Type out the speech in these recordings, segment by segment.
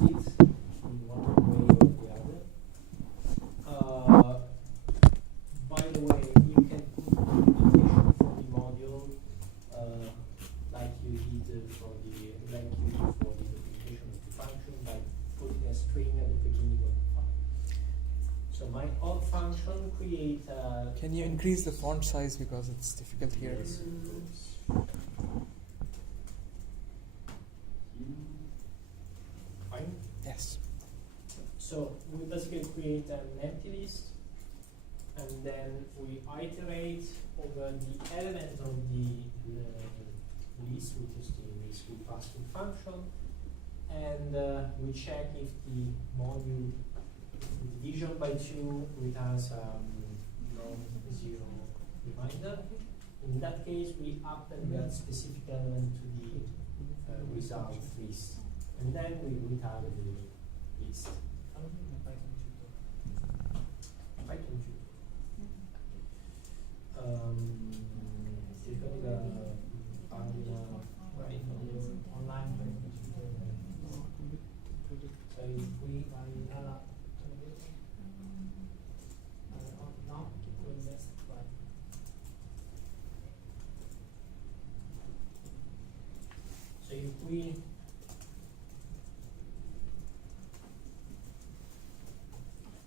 it in one way or the other. By the way, you can put indication for the module like you did for the documentation of the function by putting a string at the beginning of the file. So my odd function create. Can you increase the font size because it's difficult here? Yes, of course. Fine. Yes. So we basically create an empty list, and then we iterate over the element of the list, which is the list we pass to the function, and we check if the module division by 2 returns non-zero reminder. In that case, we append that specific element to the result list, and then we return the list. Python tutor. Secondo pagina online Python tutor. So if we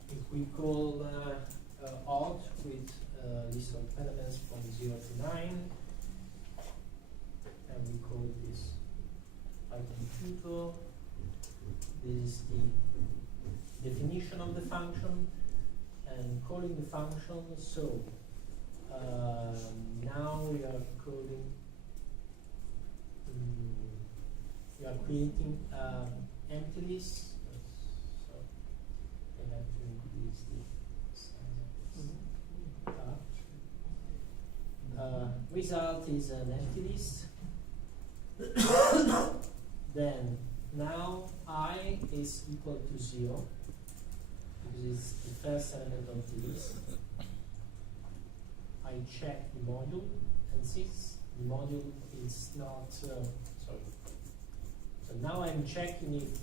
if we call odd with list of elements from 0 to 9, and we call this Python tutor. This is the definition of the function and calling the function. So now we are calling. We are creating empty list. So I have to increase the size of this. Result is an empty list. Then now I is equal to 0 because it's the first element of the list. I check the module, and since the module is not sorry. So now I'm checking if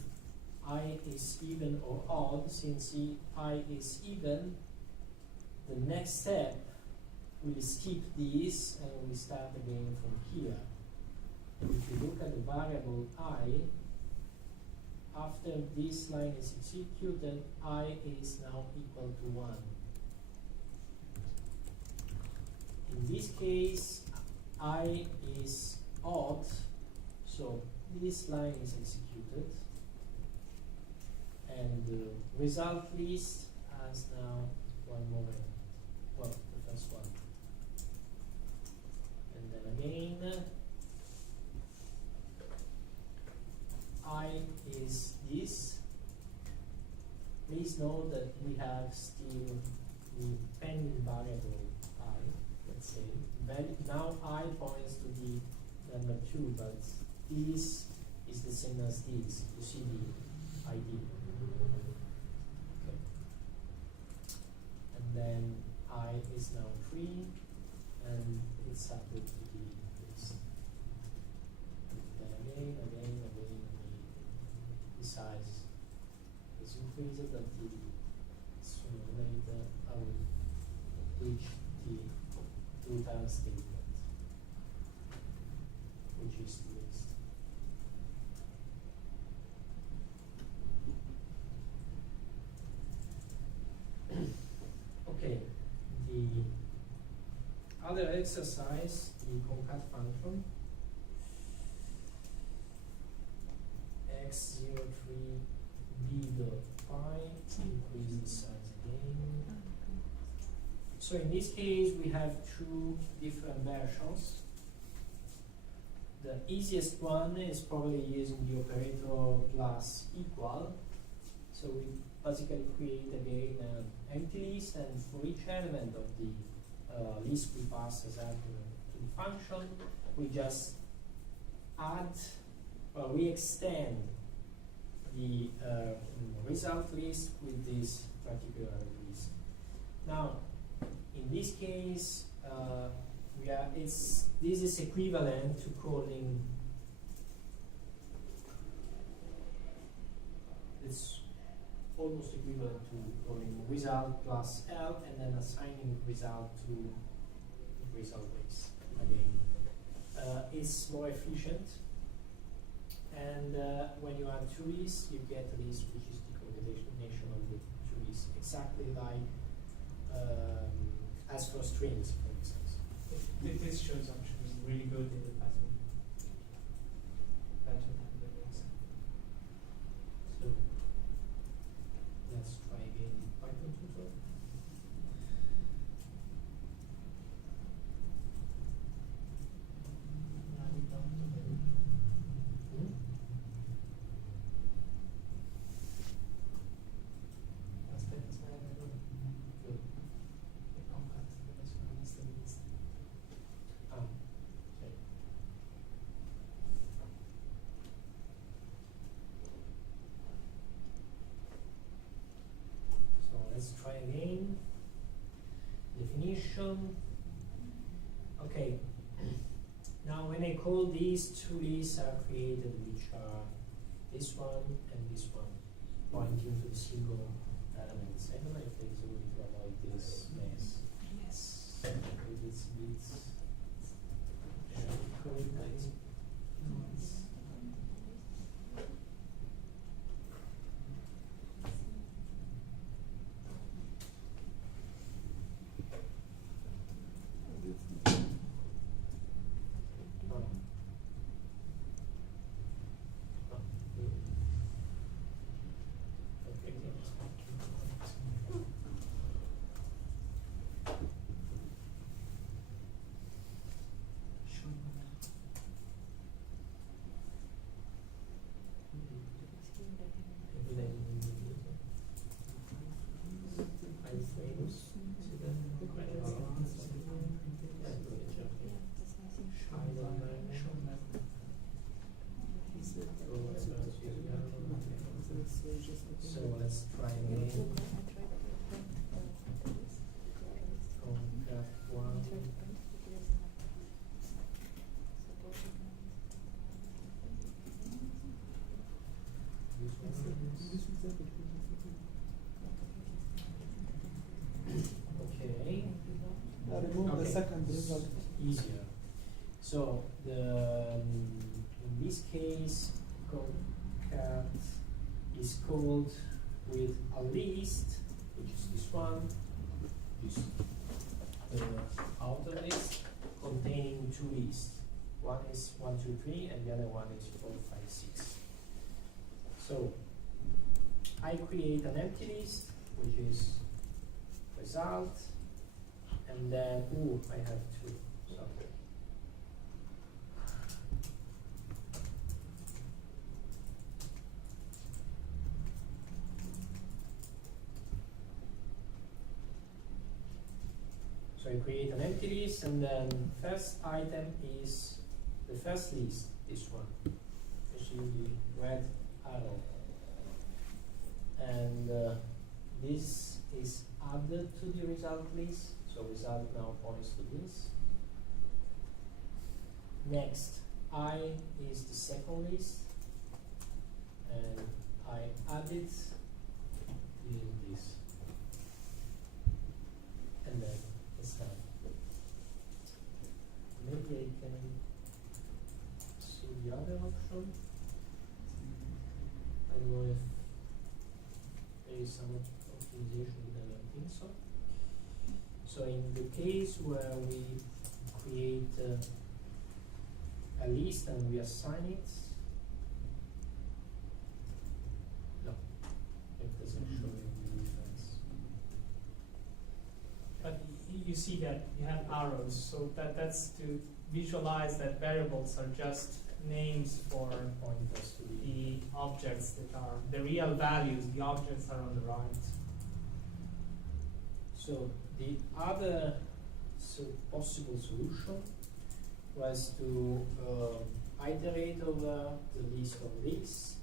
I is even or odd. Since I is even, the next step will skip this and we start again from here. And if you look at the variable I, after this line is executed, I is now equal to 1. In this case, I is odd, so this line is executed, and the result list has now one more element. Well, the first one. And then again, I is this. Please note that we have still the pending variable I, let's say. Now I points to the number 2, but this is the same as this. You see the ID. Okay. And then I is now 3, and it's subject to the list. Then again. The size is increased until sooner or later I will reach the return statement, which is the list. Okay, the other exercise, the concat function, x03b.py, increase the size again. So in this case, we have 2 different versions. The easiest one is probably using the operator plus equal. So we basically create again an empty list, and for each element of the list we pass as argument to the function, we just add, well, we extend the result list with this particular list. Now, in this case, this is equivalent to calling it's almost equivalent to going result plus L and then assigning result to result base again. It's more efficient, and when you add trees, you get this, which is the combination of the trees, exactly like as for strings, for instance. This shows actually really good in the pattern. So let's try again the Python tutorial. Good. Okay. So let's try again. Definition. Okay. Now when I call these, two lists are created, which are this one and this one, pointing to the single elements. I don't know if there is a way to avoid this mess. Yes. With its bits. Code that. So let's try again. Concat one. Okay. Remove the Okay. second result. Easier. So the in this case, concat is called with a list, which is this one, this the outer list containing two lists. One is 1, 2, 3, and the other one is 4, 5, 6. So I create an empty list, which is result, and then I have two. Sorry. So I create an empty list, and then first item is the first list, this one. You see the red arrow. And this is added to the result list, so result now points to this. Next, I is the second list, and I add it in this. And then it's done. Maybe I can see the other option. I don't know if there is some optimization, but I don't think so. So in the case where we create a list and we assign it, no, it doesn't show any difference. But you see that you have arrows, so that's to visualize that variables are just names for Pointers to the objects that are the real values. The objects are on the right. So the other possible solution was to iterate over the list of lists,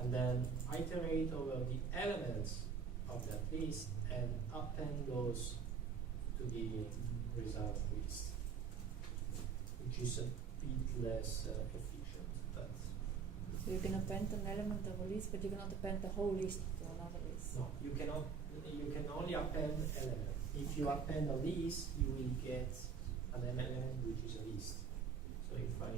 and then iterate over the elements of that list and append those to the result list, which is a bit less efficient, but You can append an element of a list, but you cannot append the whole list to another list. No, you cannot. You can only append element. If you append a list, you will get an element which is a list. So if I,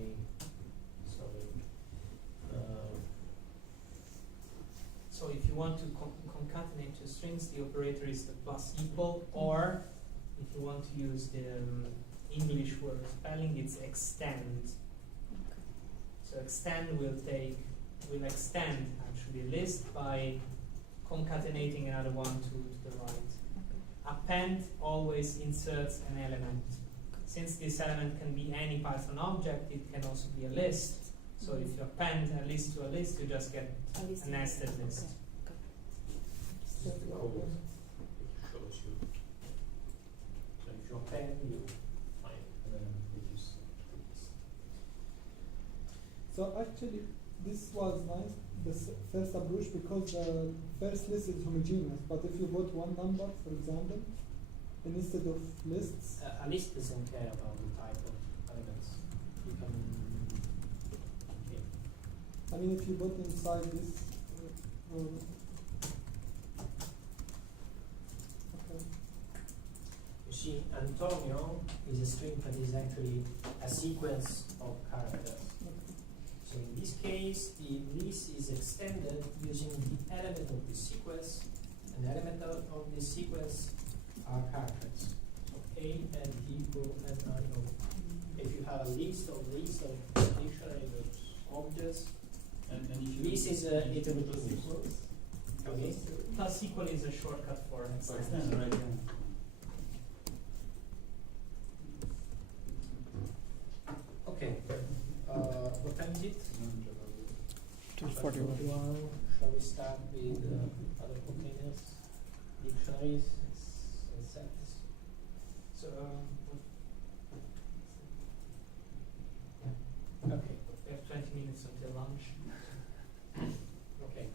So if you want to concatenate two strings, the operator is the plus equal, or if you want to use the English word spelling, it's extend. Okay. So extend will extend actually a list by concatenating another one to the right. Okay. Append always inserts an element. Since this element can be any Python object, it can also be a list. So if you append a list to a list, you just get A list. a nested list. Okay. this is the code it shows you. So if you append, you find an element which is a list. So actually, this was nice, the first approach, because the first list is homogeneous. But if you put one number, for example, instead of lists, A list doesn't care about the type of elements. You can. Okay. I mean, if you put inside this, okay. You see, Antonio is a string that is actually a sequence of characters. So in this case, the list is extended using the element of the sequence. An element of the sequence are characters. So A and E, O and I, O. If you have a list of dictionary of objects, And if you this is a heterogeneous. Okay. Plus equal is a shortcut for for extend. extend, right? Yeah. Okay. What time is it? 2:41. Shall we start with other containers, dictionaries, and sets? So Okay. we have 20 minutes until lunch. Okay.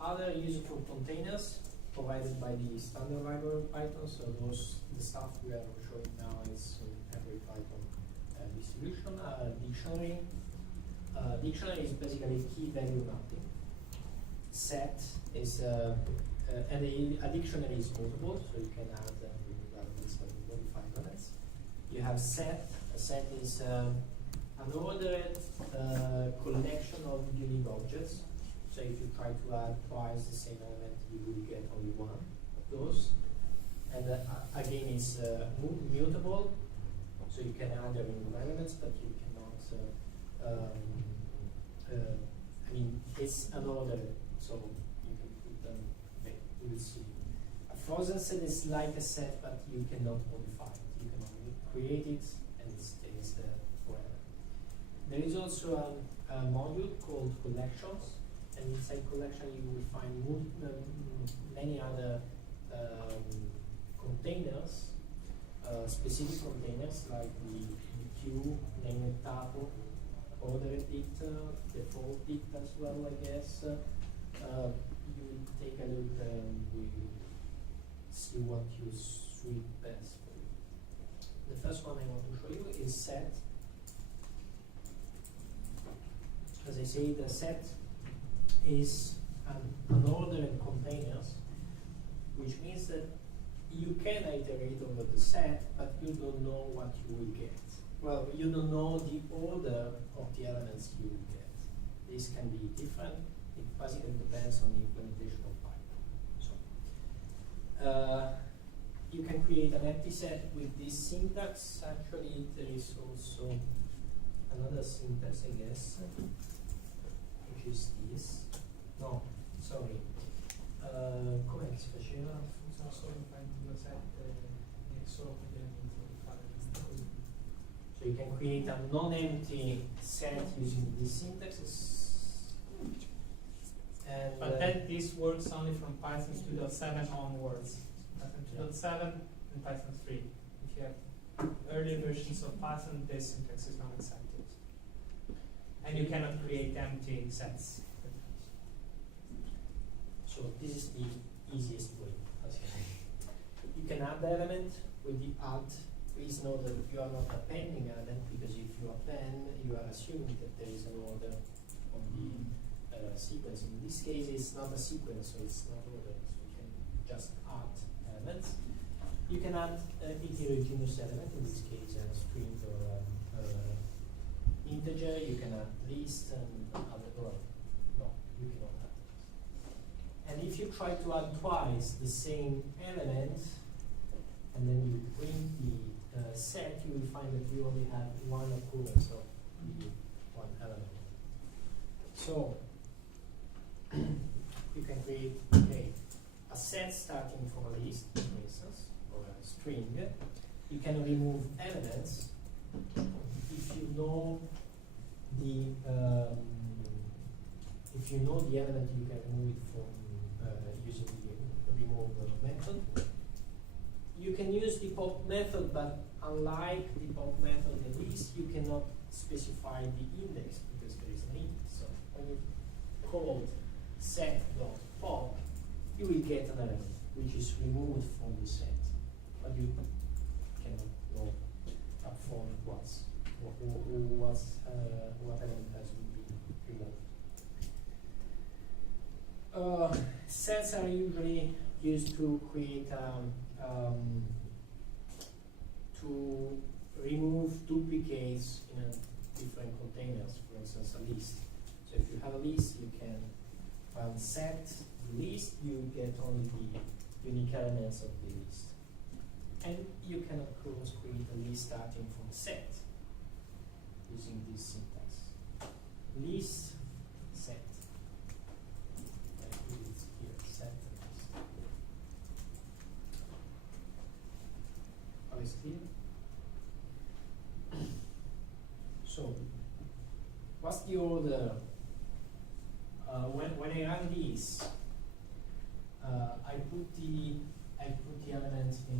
Other useful containers provided by the standard library of Python. So the stuff we are showing now is in every Python distribution. Dictionary. Dictionary is basically key value mapping. Set is and a dictionary is mutable, so you can add elements and modify elements. You have set. A set is an ordered collection of unique objects. So if you try to add twice the same element, you will get only one of those. And again, it's mutable, so you can add new elements, but you cannot. I mean, it's an order, so you can put them. Okay, you will see. A frozen set is like a set, but you cannot modify it. You can only create it, and it stays there forever. There is also a module called collections, and inside collection you will find many other containers, specific containers like the queue, named tuple, ordered it, default it as well, I guess. You will take a look and we will see what you suit best for you. The first one I want to show you is set. As I say, the set is an order in containers, which means that you can iterate over the set, but you don't know what you will get. Well, you don't know the order of the elements you will get. This can be different. It basically depends on the implementation of Python. So, you can create an empty set with this syntax. Actually, there is also another syntax, I guess, which is this. No, sorry. Come si faceva? Funziona solo in Python 2.7 solo con gli elementi di fare questa cosa. So you can create a non-empty set using this syntax. And But this works only from Python 2.7 onwards. Python 2.7 and Python 3. If you have earlier versions of Python, this syntax is not accepted. And you cannot create empty sets. so this is the easiest way. You can add the element with the add. Please know that you are not appending element, because if you append, you are assuming that there is an order from the sequence. In this case, it's not a sequence, so it's not ordered. So you can just add elements. You can add a heterogeneous element, in this case a string or integer. You can add list and other, or no, you cannot add. And if you try to add twice the same element, and then you print the set, you will find that you only have one occurrence of the one element. So you can create a set starting from a list, for instance, or a string. You can remove elements if you know the element. You can remove it from using the remove method. You can use the pop method, but unlike the pop method, at least you cannot specify the index because there is an index. So when you call set.pop, you will get an element which is removed from the set, but you cannot know upfront what element has been removed. Sets are usually used to create to remove duplicates in different containers. For instance, a list. So if you have a list, you can set the list. You get only the unique elements of the list, and you can of course create a list starting from a set using this syntax: list set. I put it here, set list. All is clear? So, what's the order? When I run this, I put the elements in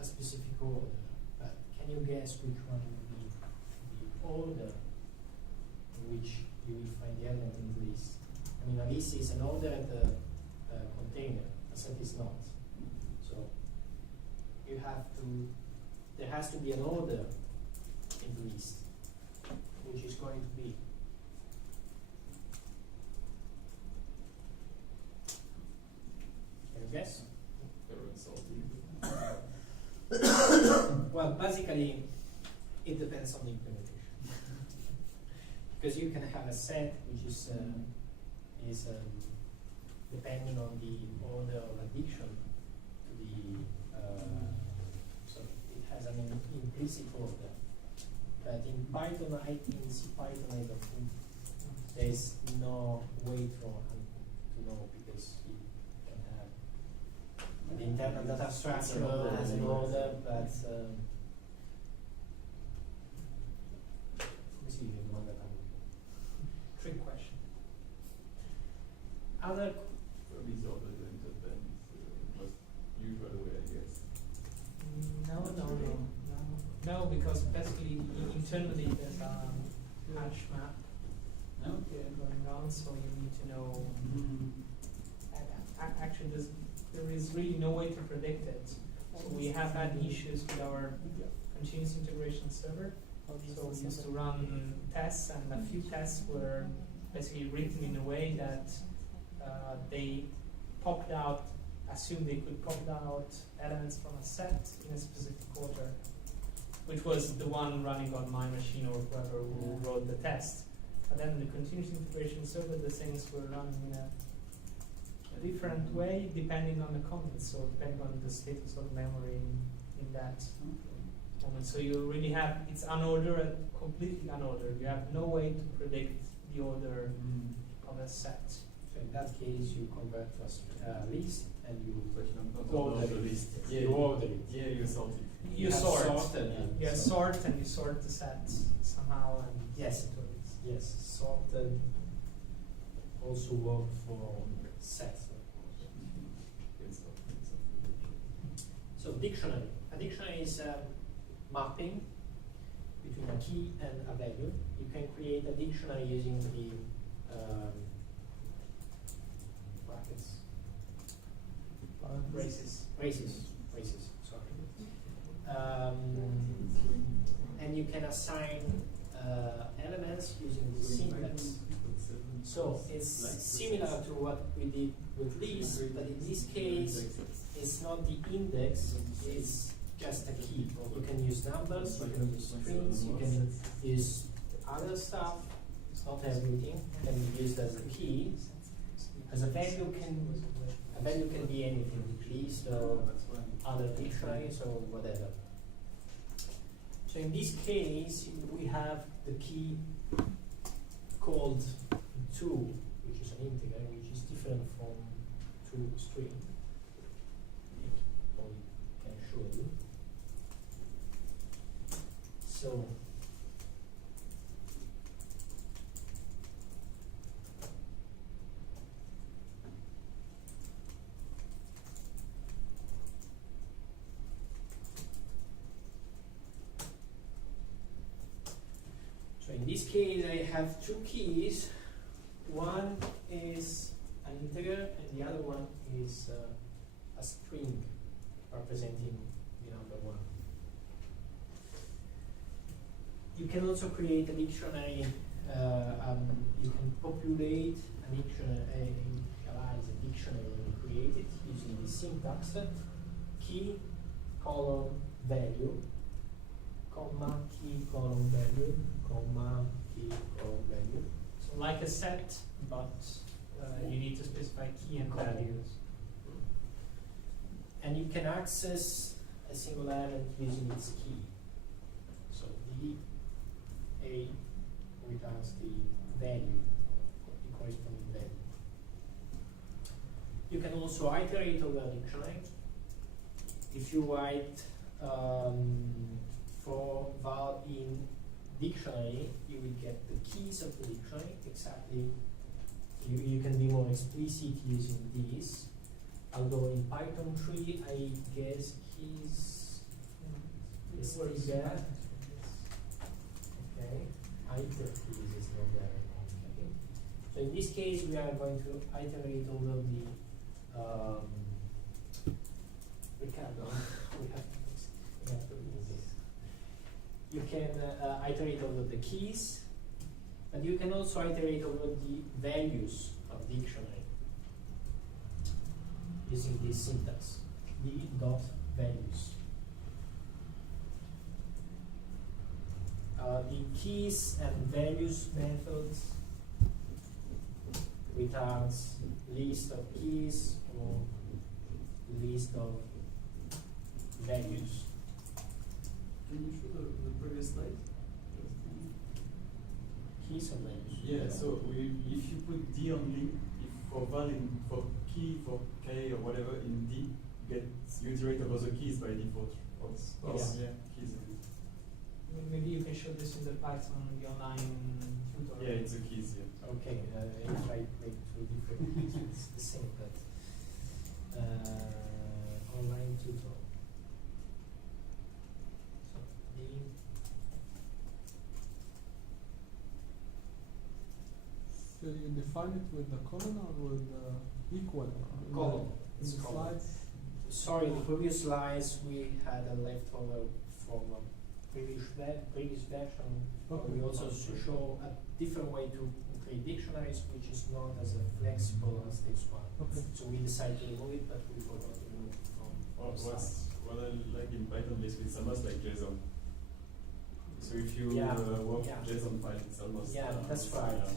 a specific order. But can you guess which one will be the order in which you will find the element in the list? I mean, a list is an ordered container. A set is not. So you have to. There has to be an order in the list, which is going to be. Can you guess? Well, basically, it depends on the implementation. Because you can have a set which is depending on the order of addition to the so it has an implicit order. But in Python, in CPython, I don't think there's no way to know, because you can have the internal data structure has an order, but trick question. Other These orders and depends most usual way, I guess. No, because basically internally there's a hash map going on, so you need to know. Actually, there is really no way to predict it. So we have had issues with our continuous integration server. So we used to run tests, and a few tests were basically written in a way that they assumed they could pop out elements from a set in a specific order, which was the one running on my machine or whoever who wrote the test. But then the continuous integration server, the things were running in a different way depending on the content, so depending on the status of memory in that moment. So you really have, it's unordered, completely unordered. You have no way to predict the order of a set. So in that case, you convert to a list and you But not order the it. list. You order it. Yeah, you sort it. You have sort. sorted it. You sort and you sort the set somehow. And Yes. into it. Yes, sorted also work for sets, of course. So dictionary. A dictionary is a mapping between a key and a value. You can create a dictionary using the brackets. Braces, sorry. And you can assign elements using the syntax. So it's similar to what we did with list, but in this case, it's not the index, it's just a key. You can use numbers, you can use strings, you can use other stuff. It's not everything can be used as a key. As a value can be anything, list or other dictionaries or whatever. So in this case, we have the key called to, which is an integer, which is different from to string. I can show you. So in this case, I have two keys. One is an integer, and the other one is a string representing the number 1. You can also create a dictionary. You can populate a dictionary, initialize a dictionary, and create it using the syntax: key, colon, value, comma, key, colon, value, comma, key, colon, value. So like a set, but you need to specify key and values. And you can access a single element using its key. So D, A returns the value, the corresponding value. You can also iterate over a dictionary. If you write for val in dictionary, you will get the keys of the dictionary exactly. You can be more explicit using these. Although in Python 3, I guess keys is still there. Okay, iter keys is not there anymore. Okay. So in this case, we are going to iterate over the Ricardo. we have to do this. You can iterate over the keys, but you can also iterate over the values of dictionary using this syntax, d dot values. The keys and values methods returns list of keys or list of values. Can you show the previous slide? Keys and values. Yeah, so if you put D only, if for val for key, for K or whatever in D, you iterate over the keys by default. Yes. Yeah, keys. Maybe you can show this in the Python, the online tutorial. Yeah, it's the keys, yeah. Okay, if I make two different it's the same, but online tutorial. So D. So you define it with the colon or with the equal? Colon. In It's the colon. slides? Sorry, in the previous slides we had a leftover from a previous version. Okay. We also show a different way to create dictionaries, which is not as flexible as this one. Okay. So we decided to remove it, but we forgot to remove it from the slides. What I like in Python basically, it's almost like JSON. So if you Yeah, work yeah. JSON file, it's almost. Yeah, that's right.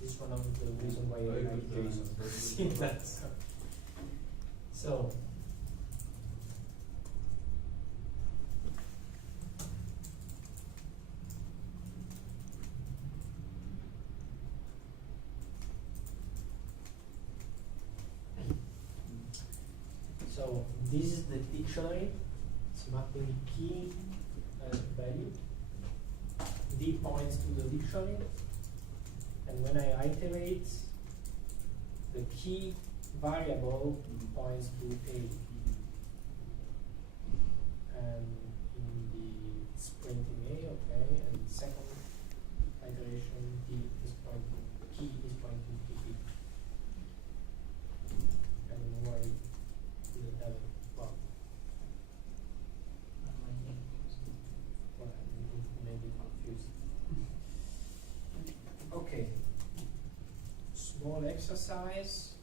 This is one of the reasons why I Very like good, JSON. very See good. that? So. So this is the dictionary. It's mapping key value. D points to the dictionary, and when I iterate, the key variable points to A. And in the it's printing A, okay, and second iteration, D is pointing, key is pointing to B. And why didn't have it? Well, maybe confused. Okay. exercise.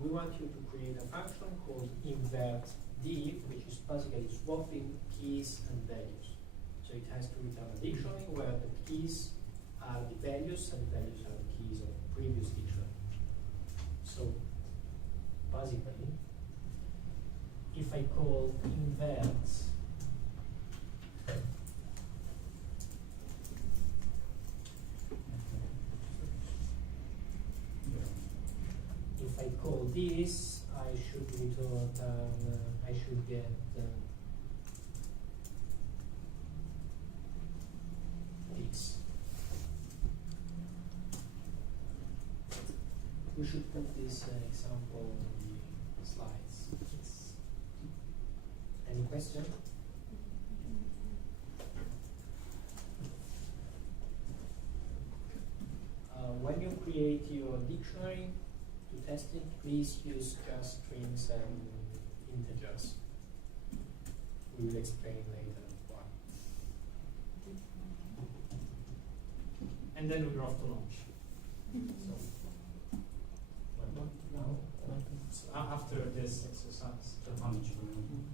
We want you to create a function called invert div, which is basically swapping keys and values. So it has to return a dictionary where the keys are the values and the values are the keys of the previous dictionary. So basically, if I call invert if I call this, I should return, I should get this. We should put this example on the slides. Any question? When you create your dictionary to test it, please use just strings and integers. We will explain later why. And then we're off to launch. So after this exercise. How much you want?